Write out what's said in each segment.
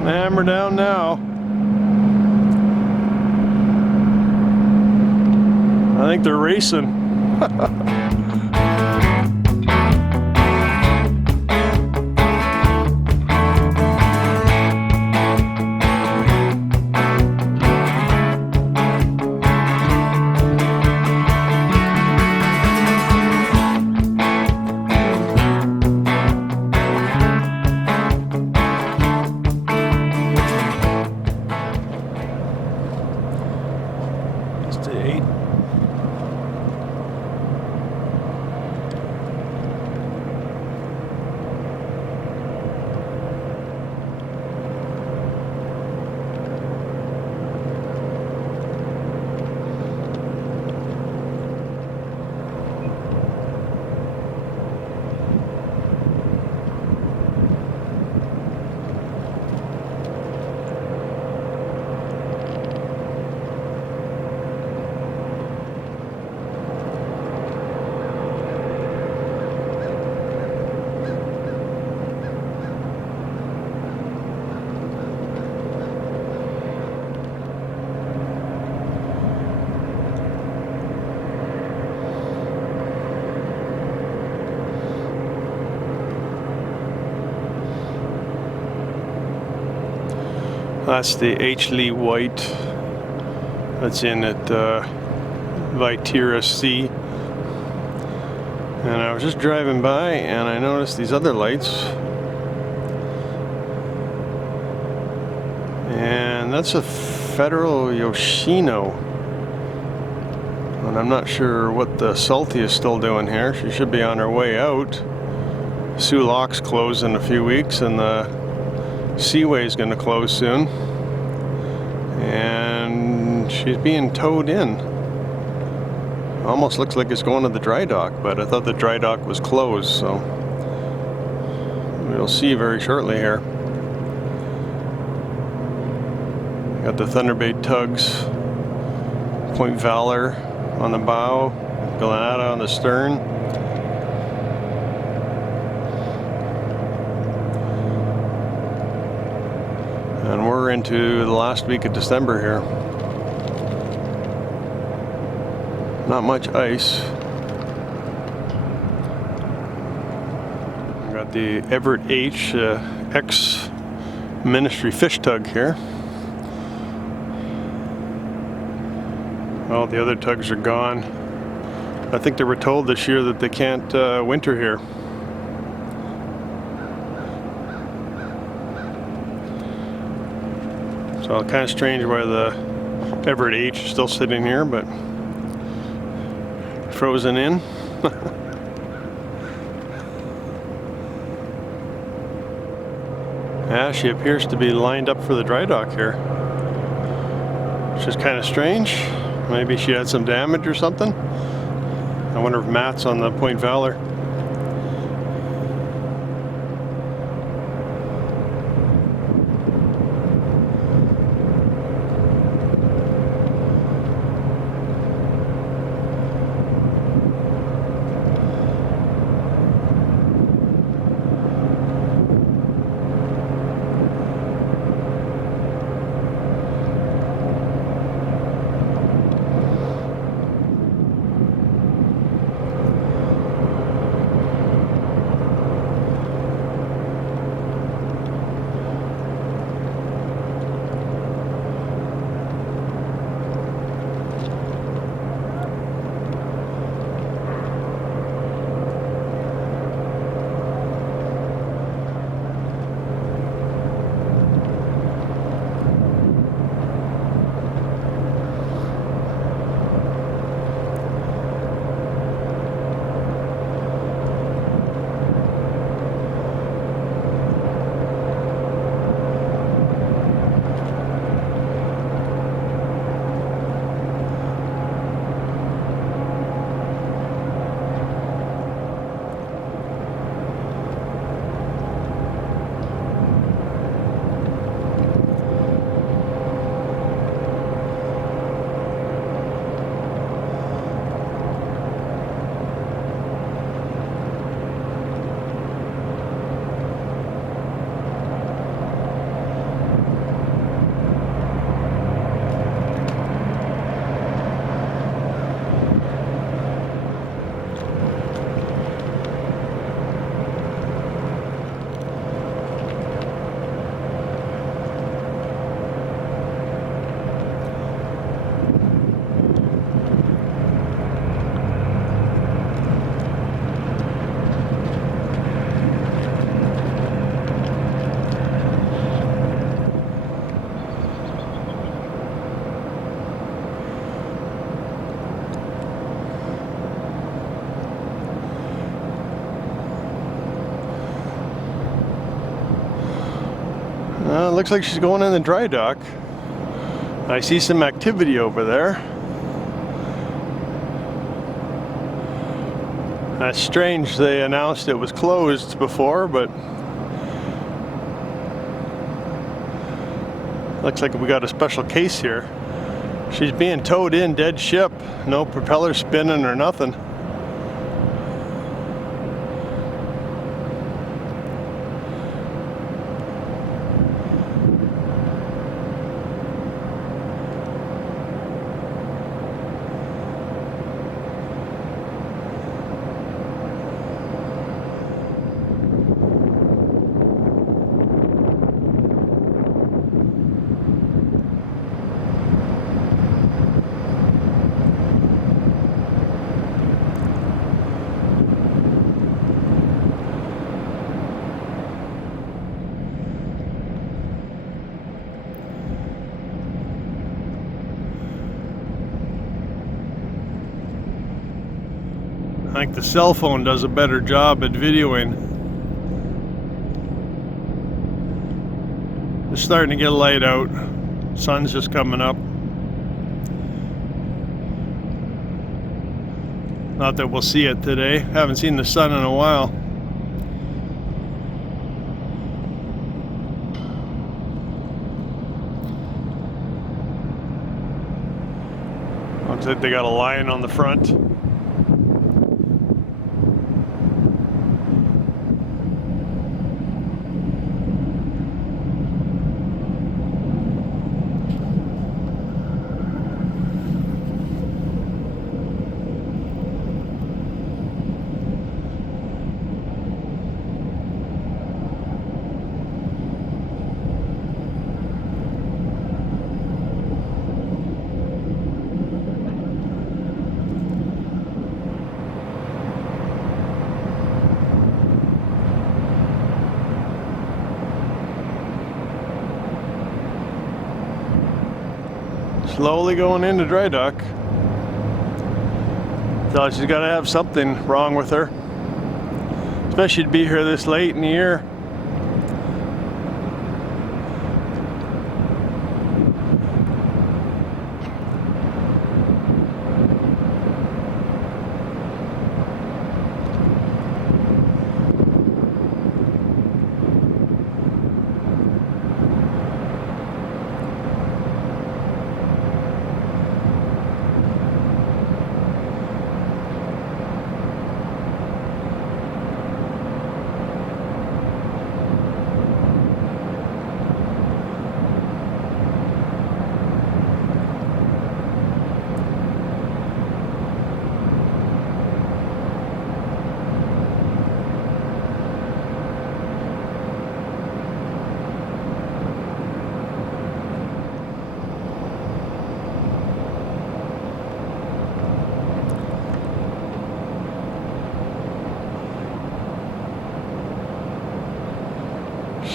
Gonna hammer down now. I think they're racing. That's the H. Lee White that's in at Vitera C. And I was just driving by and I noticed these other lights. And that's a Federal Yoshino. And I'm not sure what the Saltie is still doing here. She should be on her way out. Soo Lock's closed in a few weeks and the Seaway is going to close soon, and she's being towed in. Almost looks like it's going to the Drydock, but I thought the Drydock was closed, so we'll see very shortly here. Got the Thunderbait tugs, Point Valor on the bow, Granada on the stern. And we're into the last week of December here. Not much ice. We got the Everett H ex-Ministry fish tug here. All the other tugs are gone. I think they were told this year that they can't winter here. So kind of strange why the Everett H is still sitting here, but frozen in. Yeah, she appears to be lined up for the Drydock here, which is kind of strange. Maybe she had some damage or something. I wonder if Matt's on the Point Valor. Looks like she's going in the dry dock. I see some activity over there. That's strange. They announced it was closed before, but looks like we got a special case here. She's being towed in dead ship. No propeller spinning or nothing. I think the cell phone does a better job at videoing. It's starting to get light out. Sun's just coming up. Not that we'll see it today. Haven't seen the sun in a while. Looks like they got a lion on the front. Slowly going into dry dock. So she's got to have something wrong with her, especially to be here this late in the year.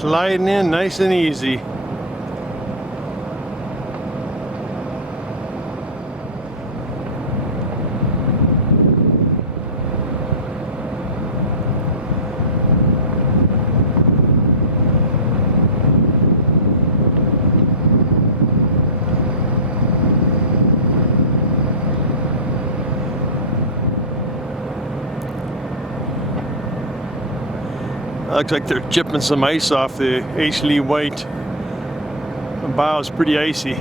Sliding in nice and easy. Looks like they're chipping some ice off the H. Lee White. The bow's pretty icy.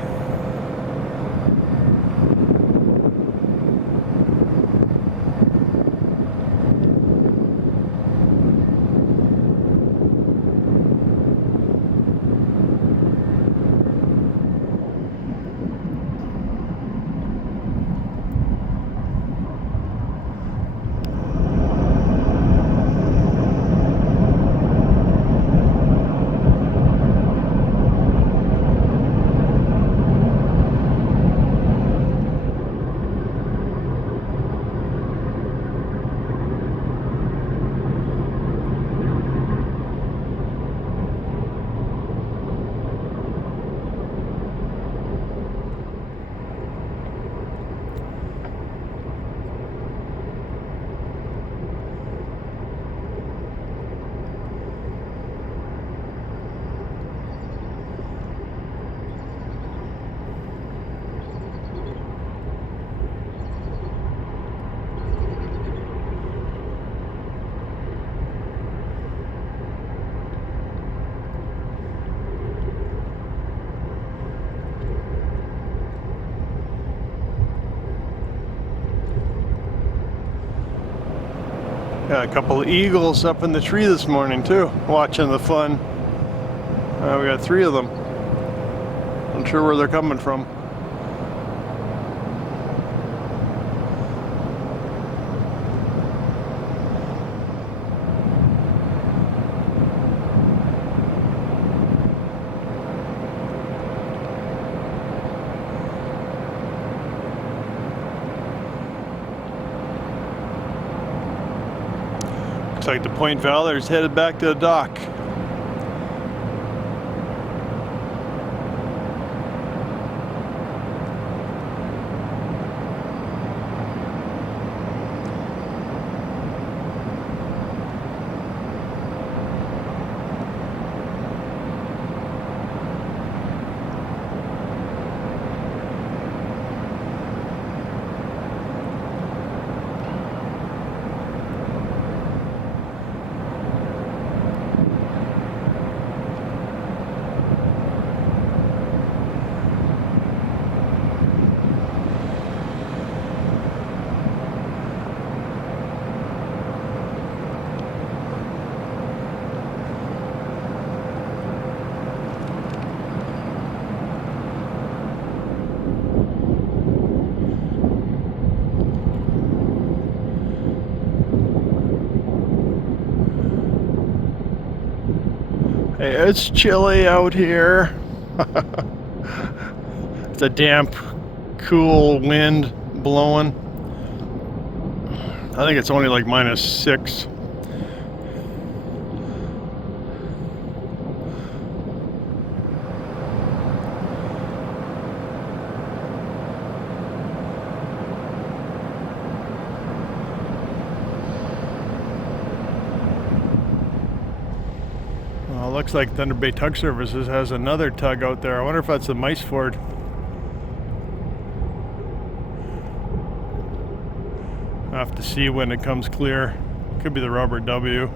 A couple of eagles up in the tree this morning too, watching the fun. We got 3 of them. Not sure where they're coming from. Looks like the Point Valor's headed back to the dock. Hey, it's chilly out here. It's a damp, cool wind blowing. I think it's only like -6. Looks like Thunder Bay Tug Services has another tug out there. I wonder if that's the Mice Ford. I'll have to see when it comes clear. Could be the Robert W.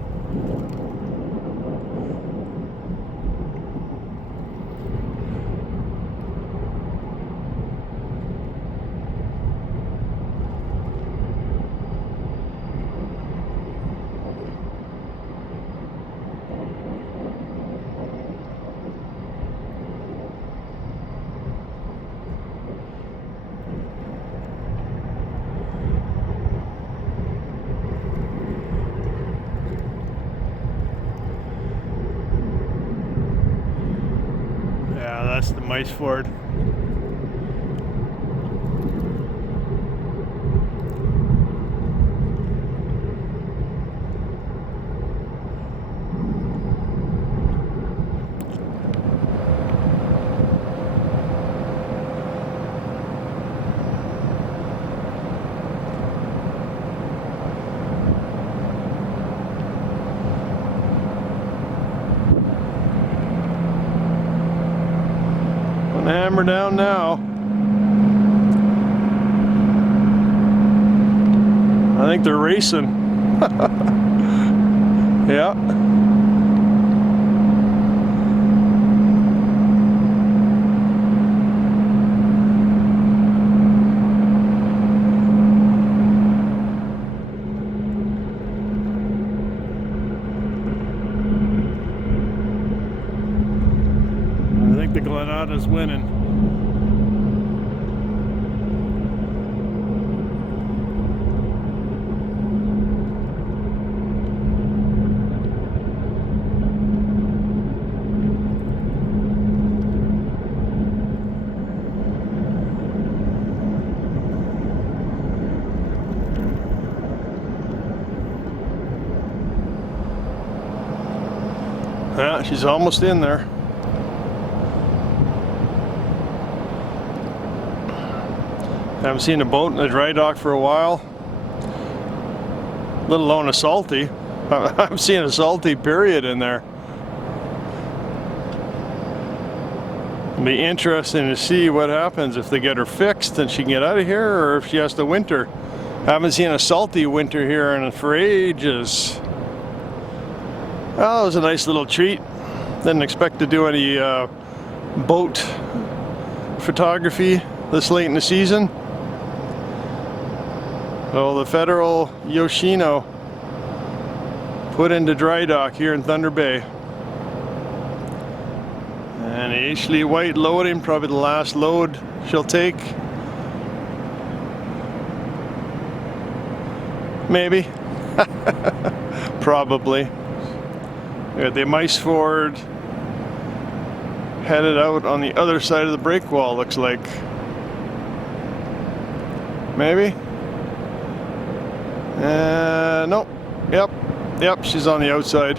That's the Mice Ford. Hammer down now. I think they're racing. Yeah. I think the Glenada's winning. Yeah, she's almost in there. Haven't seen a boat in the dry dock for a while, let alone a Saltie. I've seen a Saltie period in there. It'll be interesting to see what happens if they get her fixed and she can get out of here, or if she has to winter. I haven't seen a Saltie winter here for ages. Oh, it was a nice little treat. Didn't expect to do any boat photography this late in the season. Oh, the Federal Yoshino put into dry dock here in Thunder Bay. And Ashley White loading, probably the last load she'll take. Maybe. Probably. We got the mice ford headed out on the other side of the break wall, looks like. Maybe? Nope. Yep, she's on the outside.